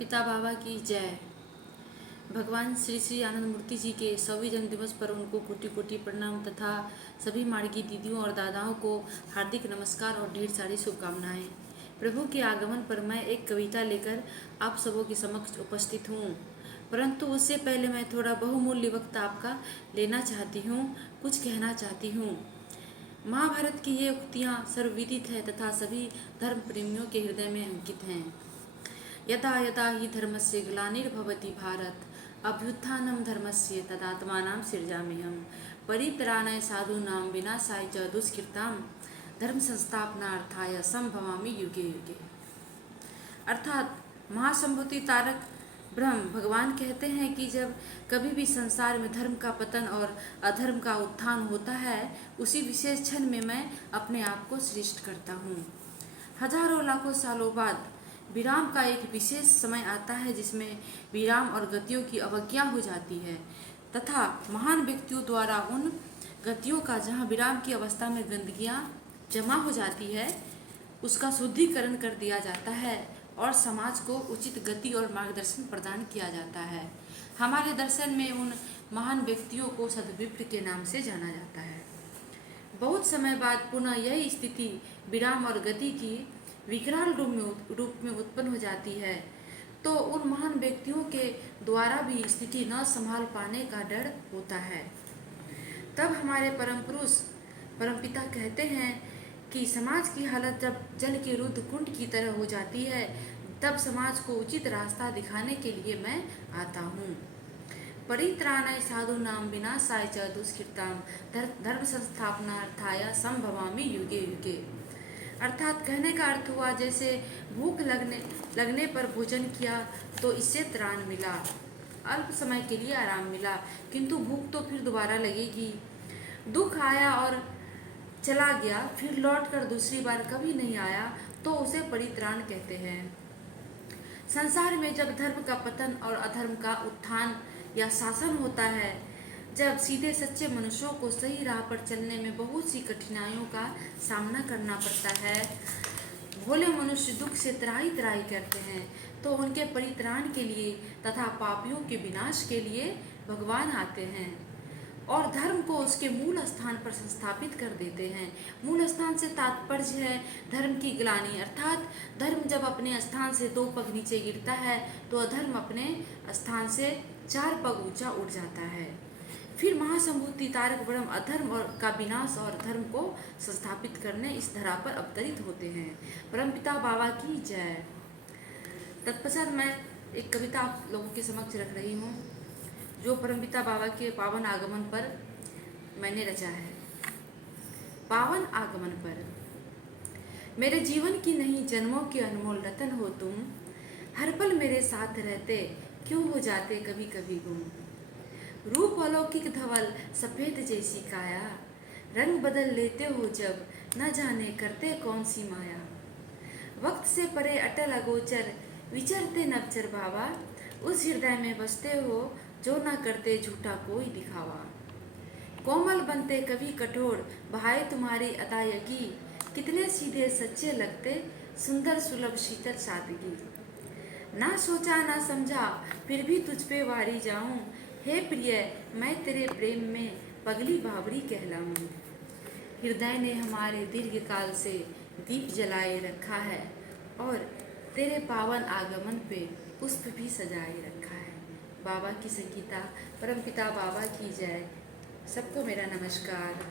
पिता बाबा की जय। भगवान श्री श्री आनंद मूर्ति जी के 100वें जन्म दिवस पर उनको कोटि कोटि प्रणाम तथा सभी मार्गी दीदियों और दादाओं को हार्दिक नमस्कार और ढेर सारी शुभकामनाएं। प्रभु के आगमन पर मैं एक कविता लेकर आप सबों के समक्ष उपस्थित हूँ, परंतु उससे पहले मैं थोड़ा बहुमूल्य वक्त आपका लेना चाहती हूँ, कुछ कहना चाहती हूँ। महाभारत की ये उक्तियाँ सर्वविदित है तथा सभी धर्म प्रेमियों के हृदय में अंकित हैं। यदा यदा हि धर्मस्य ग्लानिर्भवति भारत अभ्युत्थानं धर्मस्य तदात्मानं सृजाम्यहम् परित्राणाय साधूनां विनाशाय च दुष्कृतां धर्म संस्थापनार्थाय संभवामि युगे युगे। अर्थात महासंभूति तारक ब्रह्म भगवान कहते हैं कि जब कभी भी संसार में धर्म का पतन और अधर्म का उत्थान होता है, उसी विशेष क्षण में मैं अपने आप को सृष्ट करता हूँ। हजारों लाखों सालों बाद विराम का एक विशेष समय आता है जिसमें विराम और गतियों की अवज्ञा हो जाती है तथा महान व्यक्तियों द्वारा उन गतियों का जहाँ विराम की अवस्था में गंदगियाँ जमा हो जाती है उसका शुद्धिकरण कर दिया जाता है और समाज को उचित गति और मार्गदर्शन प्रदान किया जाता है। हमारे दर्शन में उन महान व्यक्तियों को सद्विप्र के नाम से जाना जाता है। बहुत समय बाद पुनः यही स्थिति विराम और गति की विकराल रूप में उत्पन्न हो जाती है, तो उन महान व्यक्तियों के द्वारा भी स्थिति न संभाल पाने का डर होता है। तब हमारे परम पुरुष परमपिता कहते हैं कि समाज की हालत जब जल के रुद्ध कुंड की तरह हो जाती है, तब समाज को उचित रास्ता दिखाने के लिए मैं आता हूँ। परित्राणाय साधूनां विनाशाय च दुष्कृतां धर्म संस्थापनार्थाय संभवामि युगे युगे। अर्थात कहने का अर्थ हुआ जैसे भूख लगने पर भोजन किया तो इससे त्राण मिला, अल्प समय के लिए आराम मिला, किंतु भूख तो फिर दोबारा लगेगी। दुख आया और चला गया, फिर लौटकर दूसरी बार कभी नहीं आया, तो उसे परित्राण कहते हैं। संसार में जब धर्म का पतन और अधर्म का उत्थान या शासन होता है, जब सीधे सच्चे मनुष्यों को सही राह पर चलने में बहुत सी कठिनाइयों का सामना करना पड़ता है, भोले मनुष्य दुख से त्राही त्राही करते हैं, तो उनके परित्राण के लिए तथा पापियों के विनाश के लिए भगवान आते हैं और धर्म को उसके मूल स्थान पर संस्थापित कर देते हैं। मूल स्थान से तात्पर्य है धर्म की ग्लानि, अर्थात धर्म जब अपने स्थान से 2 पग नीचे गिरता है तो अधर्म अपने स्थान से 4 पग ऊंचा उठ जाता है। फिर महासंभूति तारक ब्रह्म अधर्म और का विनाश और धर्म को संस्थापित करने इस धरा पर अवतरित होते हैं। परमपिता बाबा की जय। तत्पश्चात मैं एक कविता आप लोगों के समक्ष रख रही हूँ जो परमपिता बाबा के पावन आगमन पर मैंने रचा है। पावन आगमन पर। मेरे जीवन की नहीं जन्मों के अनमोल रतन हो तुम, हर पल मेरे साथ रहते क्यों हो जाते कभी कभी गुम। रूप अलौकिक धवल सफेद जैसी काया, रंग बदल लेते हो जब न जाने करते कौन सी माया। वक्त से परे अटल अगोचर विचरते नवचर बाबा, उस हृदय में बसते हो जो न करते झूठा कोई दिखावा। कोमल बनते कभी कठोर बहाए तुम्हारी अदायगी, कितने सीधे सच्चे लगते सुंदर सुलभ शीतल सादगी। ना सोचा ना समझा फिर भी तुझ पे वारी जाऊं, हे प्रिय मैं तेरे प्रेम में पगली बावरी कहलाऊं। हृदय ने हमारे दीर्घ काल से दीप जलाए रखा है और तेरे पावन आगमन पे पुष्प भी सजाए रखा है। बाबा की संगीता। परमपिता बाबा की जय। सबको मेरा नमस्कार।